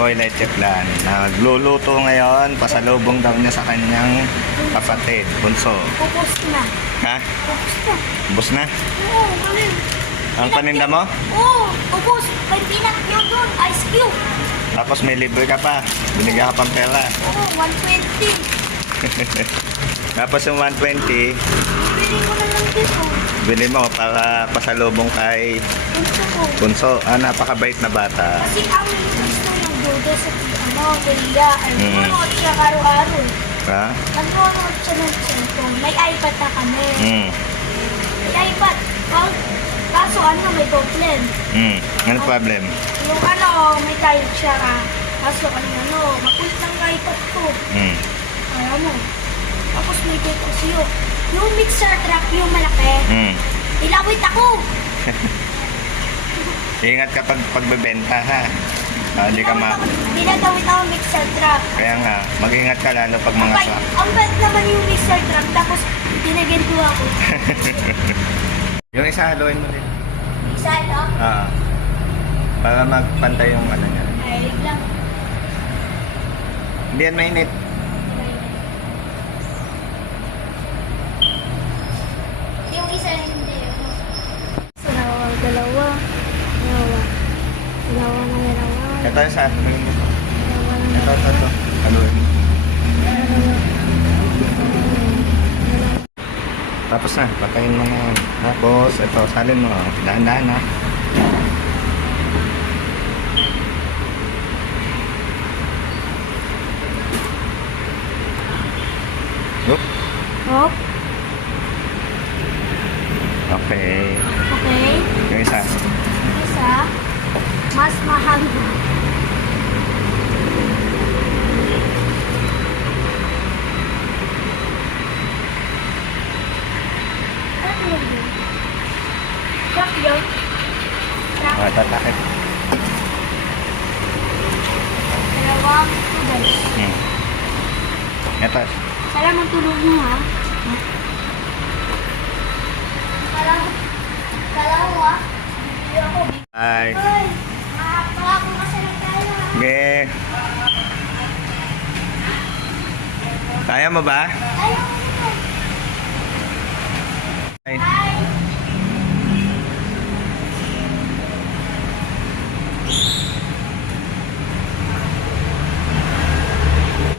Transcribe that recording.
Boy Leche Plan. Nagluluto ngayon, pasalubong daw niya sa kanyang kapatid, bunso. Pupus na. Ha? Pupus na. Bus na? Oo, alin? Ang paninda mo? Oo, pupus. May peanut yun doon. Ice cube. Tapos may libre ka pa. Binigyan ka pang pera. Oo, 120. Tapos yung 120, Bibili ko na lang dito. bili mo para pasalubong kay Gusto ko. bunso. Napakabait na bata. Kasi ang gusto ng duda sa Kuya, ay nanonood siya araw-araw. Ha? Nanonood siya ng cellphone. May iPad na kami. May iPad. Kaso may problem. Ano problem? Yung may tayo siya kaso makulit ng iPad ko. Alam mo. Tapos may take kasi yung mixer truck, yung malaki. Ilawit ako. Ingat ka pagbebenta, ha? Hindi ka Dinadawit ako mixer truck. Kaya nga, mag-ingat ka lalo pag mga Okay, ang bad naman yung mixer truck. Tapos dinaganto ako. Yung isa, haluin mo din. Isa ito? Para magpantay yung ano niya. Ay, lang. Hindi yan mainit. Yung isa hindi. Dalawa. Dalawa na dalawa. Ito yung sa haluin mo. Dalawa na Ito. Haluin mo. Tapos na, patayin mo na. Tapos, ito, salin mo. Dahan-dahan na. Oop. Hop. Okay. Okay. Yung isa. Isa. Mas mahal na. Ano yun? Truck yun? Truck. Ito, takip. Dalawang tubig. Ito. Salamat tulog mo ha. Dalawa. Bibili ako. Bye. Ay, makakako kasi lang tayo ha. Okay. Kaya mo ba? Ayaw ko. Bye. Ay.